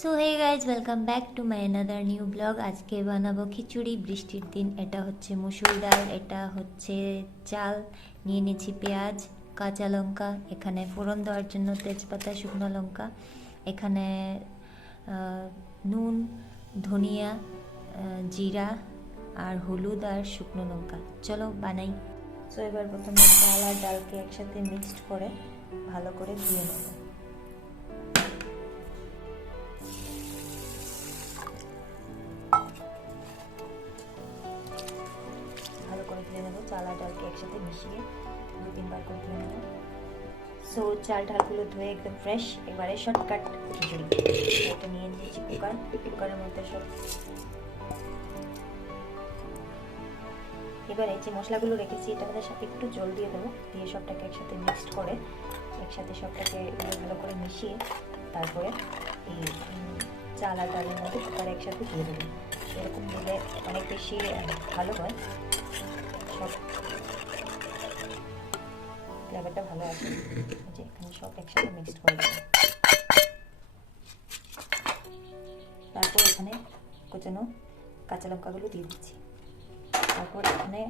So hey guys, welcome back to my another new blog. আজকে বানাবো খিচুড়ি। বৃষ্টির দিন। এটা হচ্ছে মুসুর ডাল, এটা হচ্ছে চাল। নিয়ে নিয়েছি পেঁয়াজ, কাঁচা লঙ্কা, এখানে ফোড়ন দেওয়ার জন্য তেজপাতা, শুকনো লঙ্কা, এখানে নুন, ধনিয়া, জিরা আর হলুদ আর শুকনো লঙ্কা। চলো বানাই। সো এবার প্রথমে চাল আর ডালকে একসাথে মিক্সড করে ভালো করে ধুয়ে নেব। ভালো করে ধুয়ে নেবো, চাল আর ডালকে একসাথে মিশিয়ে 2-3 বার করে ধুয়ে নেবো। সো চাল ডালগুলো ধুয়ে একদম ফ্রেশ। এবারে শর্টকাট খিচুড়ি। এটা নিয়ে নিয়েছি কুকারের মধ্যে সব। এবারে যে মশলাগুলো রেখেছি এটার মধ্যে সাথে একটু জল দিয়ে দেবো, দিয়ে সবটাকে একসাথে মিক্সড করে একসাথে সবটাকে ভালো করে মিশিয়ে তারপরে এই চাল আর ডালের মধ্যে কুকারে একসাথে দিয়ে দেবো। এরকম দিলে অনেক বেশি ভালো হয়, সব ফ্লেভারটা ভালো আসে। যে এখানে সব একসাথে মিক্সড করে দেবো। তারপর এখানে কোচানো কাঁচা লঙ্কাগুলো দিয়ে দিচ্ছি। তারপর এখানে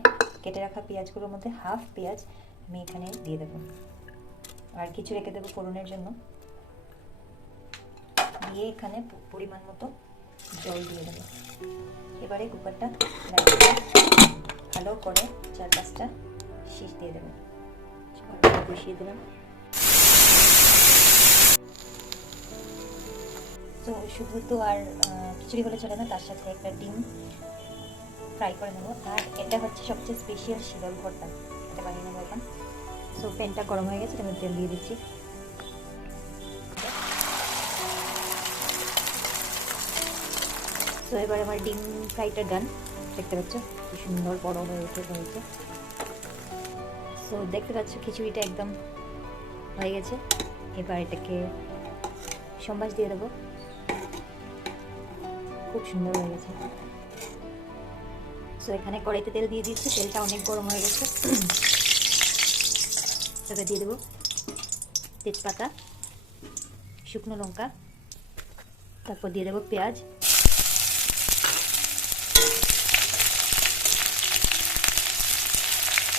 কেটে রাখা পেঁয়াজগুলোর মধ্যে হাফ পেঁয়াজ আমি এখানে দিয়ে দেবো, আর কিছু রেখে দেবো ফোড়নের জন্য। দিয়ে এখানে পরিমাণ মতো জল দিয়ে দেবো। এবারে কুকারটা ভালো করে 4-5টা শীষ দিয়ে দেবো। বসিয়ে দিলাম। তো শুধু তো আর খিচুড়ি হলে চলে না, তার সাথে একটা ডিম ফ্রাই করে নেবো। আর এটা হচ্ছে সবচেয়ে স্পেশাল শীতল ভর্তা, এটা বানিয়ে নেবো এখন। সো প্যানটা গরম হয়ে গেছে, আমি তেল দিয়ে দিচ্ছি। তো এবার আমার ডিম ফ্রাইটা ডান। দেখতে পাচ্ছ কি সুন্দর বড় হয়ে হয়েছে। সো দেখতে পাচ্ছ খিচুড়িটা একদম হয়ে গেছে। এবার এটাকে সম্বাস দিয়ে দেবো। খুব সুন্দর হয়ে গেছে। সো এখানে কড়াইতে তেল দিয়ে দিচ্ছি, তেলটা অনেক গরম হয়ে গেছে। এবার দিয়ে দেবো তেজপাতা, শুকনো লঙ্কা, তারপর দিয়ে দেবো পেঁয়াজ।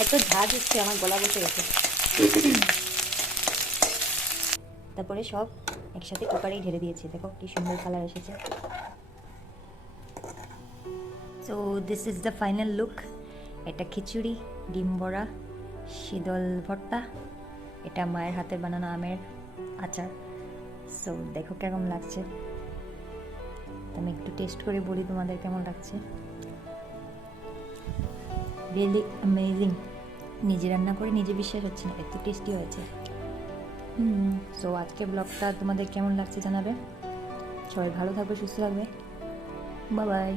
এত ঝাঁজ হচ্ছে আমার গলা বসে গেছে। তারপরে সব একসাথে কুকারেই ঢেলে দিয়েছি। দেখো কি সুন্দর কালার এসেছে। So this is the final look. এটা খিচুড়ি, ডিম বড়া, শীতল ভর্তা, এটা মায়ের হাতের বানানো আমের আচার। সো দেখো কেমন লাগছে। আমি একটু টেস্ট করে বলি তোমাদের কেমন লাগছে। Really amazing. নিজে রান্না করে নিজে বিশ্বাস হচ্ছে না, এত টেস্টি হয়েছে। সো আজকে ব্লগটা তোমাদের কেমন লাগছে জানাবে। সবাই ভালো থাকবে, সুস্থ থাকবে। Bye bye.